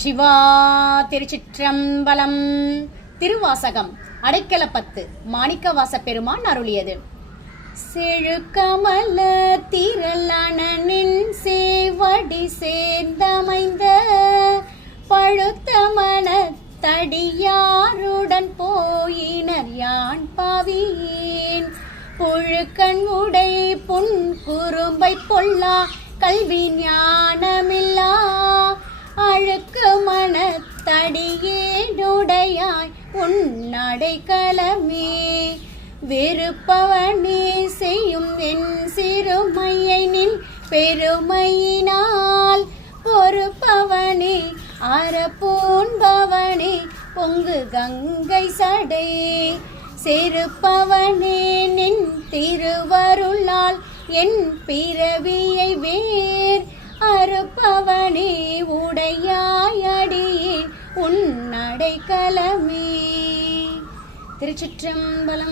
சிவா திருச்சிற்றம்பலம். திருவாசகம் அடைக்கலப்பத்து மாணிக்கவாச பெருமான் அருளியது. செழுக்கமல திரளனின் சேவடி சேர்ந்தமைந்த பழுத்த மனத்தடியாருடன் போயினர் யான் பாவியேன். புழுக்கண் உடை புன் குறும்பை பொல்லா கல்வி ஞானமில்லா உன் நடைக்கலமே வெறுப்பவனே செய்யும் என் சிறுமையனின் பெருமையினால். பொறுப்பவனே அறப்பூன்பவனே பொங்கு கங்கை சடை. செருப்பவனே நின் திருவருளால் என் பிறவியை அடைக்கலமே. திருச்சிற்றம்பலம்